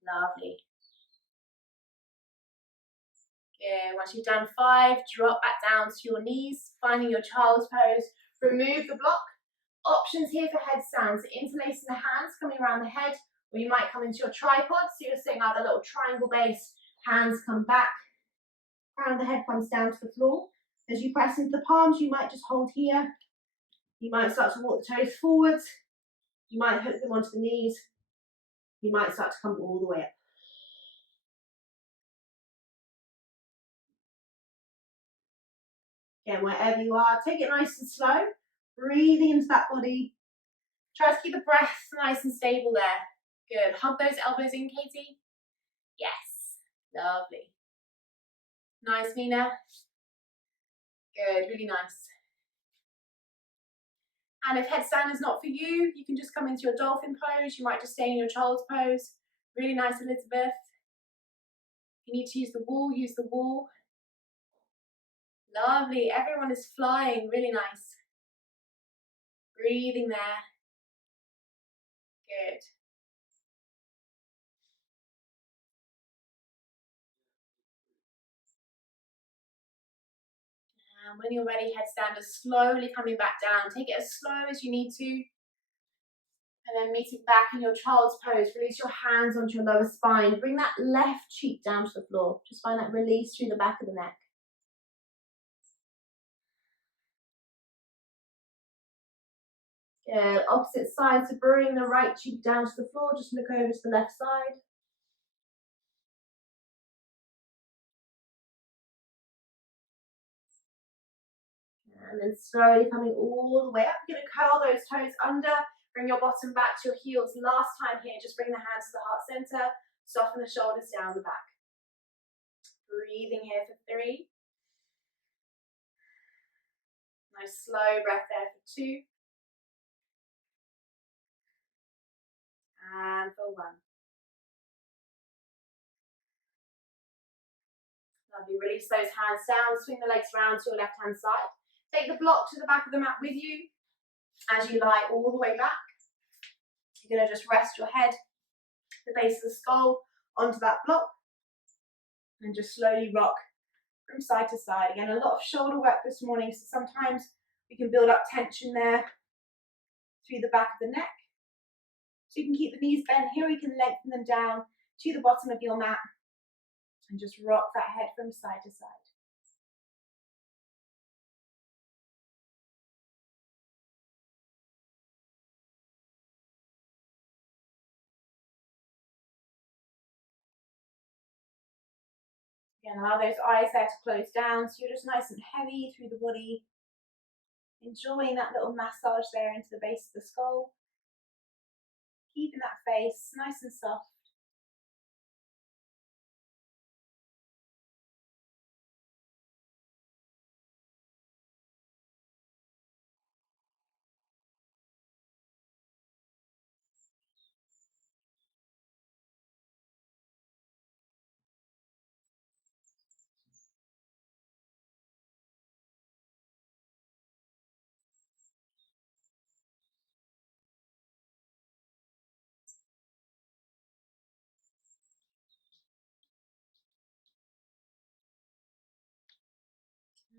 Lovely. Good, once you've done 5, drop back down to your knees, finding your child's pose, remove the block. Options here for headstands, interlacing the hands, coming around the head, or you might come into your tripod, so you're sitting at the little triangle base, hands come back, crown of the head comes down to the floor. As you press into the palms, you might just hold here. You might start to walk the toes forwards. You might hook them onto the knees. You might start to come all the way up. Again, wherever you are, take it nice and slow. Breathing into that body. Try to keep the breath nice and stable there. Good. Hug those elbows in, Katie. Yes. Lovely. Nice, Mina. Good. Really nice. And if headstand is not for you, you can just come into your dolphin pose. You might just stay in your child's pose. Really nice, Elizabeth. You need to use the wall, use the wall. Lovely, everyone is flying, really nice. Breathing there. Good. And when you're ready, head down, just slowly coming back down. Take it as slow as you need to. And then meeting back in your child's pose. Release your hands onto your lower spine. Bring that left cheek down to the floor. Just find that release through the back of the neck. Good. Opposite side, so bring the right cheek down to the floor. Just look over to the left side. And then slowly coming all the way up. You're going to curl those toes under. Bring your bottom back to your heels. Last time here, just bring the hands to the heart center. Soften the shoulders down the back. Breathing here for 3. Nice slow breath there for 2. And for 1. Lovely. Release those hands down. Swing the legs round to your left hand side. Take the block to the back of the mat with you as you lie all the way back. You're going to just rest your head, the base of the skull, onto that block and just slowly rock from side to side. Again, a lot of shoulder work this morning, so sometimes we can build up tension there through the back of the neck. So you can keep the knees bent here, you can lengthen them down to the bottom of your mat and just rock that head from side to side. Again, allow those eyes there to close down so you're just nice and heavy through the body. Enjoying that little massage there into the base of the skull. Keeping that face nice and soft.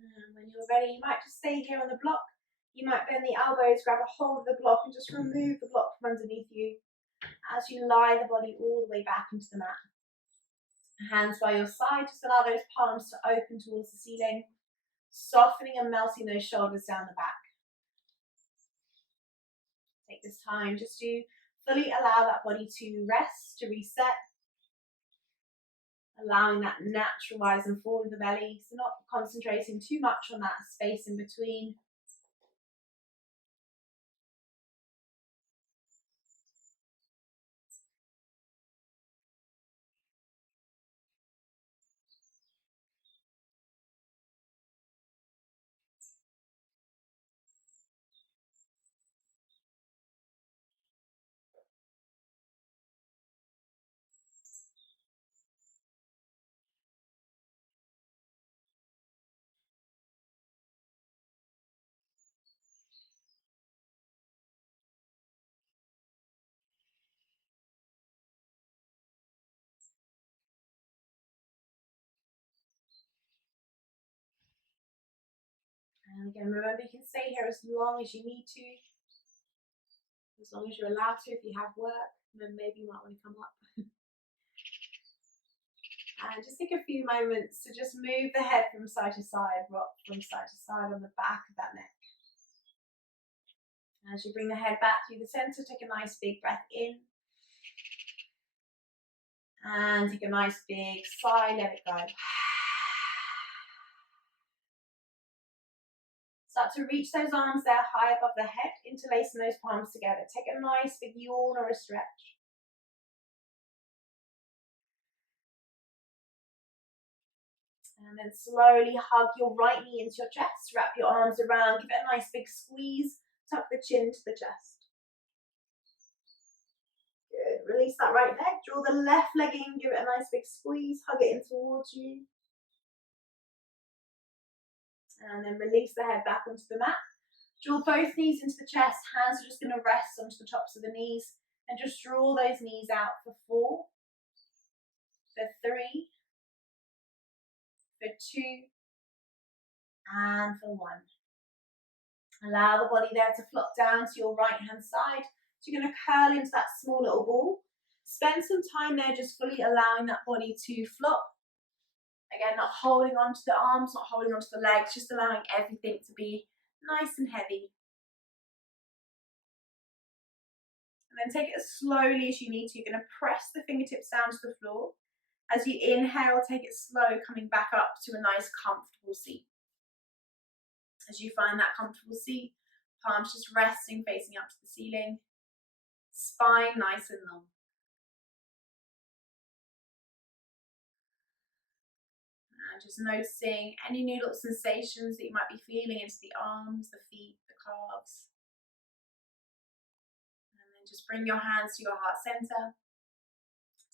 And when you're ready, you might just stay here on the block. You might bend the elbows, grab a hold of the block and just remove the block from underneath you as you lie the body all the way back into the mat. Hands by your side, just allow those palms to open towards the ceiling, softening and melting those shoulders down the back. Take this time just to fully allow that body to rest, to reset. Allowing that natural rise and fall of the belly, so not concentrating too much on that space in between. And again, remember you can stay here as long as you need to, as long as you're allowed to. If you have work, then maybe you might want to come up. And just take a few moments to just move the head from side to side, rock from side to side on the back of that neck. As you bring the head back through the center, take a nice big breath in. And take a nice big sigh, let it go. Start to reach those arms there high above the head, interlacing those palms together. Take a nice big yawn or a stretch. And then slowly hug your right knee into your chest, wrap your arms around, give it a nice big squeeze, tuck the chin to the chest. Good, release that right leg. Draw the left leg in, give it a nice big squeeze, hug it in towards you. And then release the head back onto the mat. Draw both knees into the chest, hands are just going to rest onto the tops of the knees, and just draw those knees out for 4, for 3, for 2, and for 1. Allow the body there to flop down to your right hand side. So you're going to curl into that small little ball. Spend some time there just fully allowing that body to flop. Again, not holding onto the arms, not holding onto the legs, just allowing everything to be nice and heavy. And then take it as slowly as you need to. You're going to press the fingertips down to the floor. As you inhale, take it slow, coming back up to a nice comfortable seat. As you find that comfortable seat, palms just resting, facing up to the ceiling. Spine nice and long. And just noticing any new little sensations that you might be feeling into the arms, the feet, the calves. And then just bring your hands to your heart center.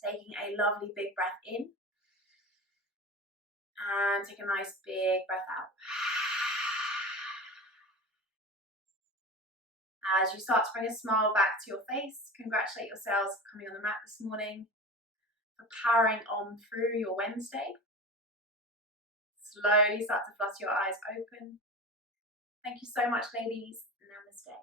Taking a lovely big breath in. And take a nice big breath out. As you start to bring a smile back to your face, congratulate yourselves for coming on the mat this morning, for powering on through your Wednesday. Slowly start to flutter your eyes open. Thank you so much, ladies. Namaste.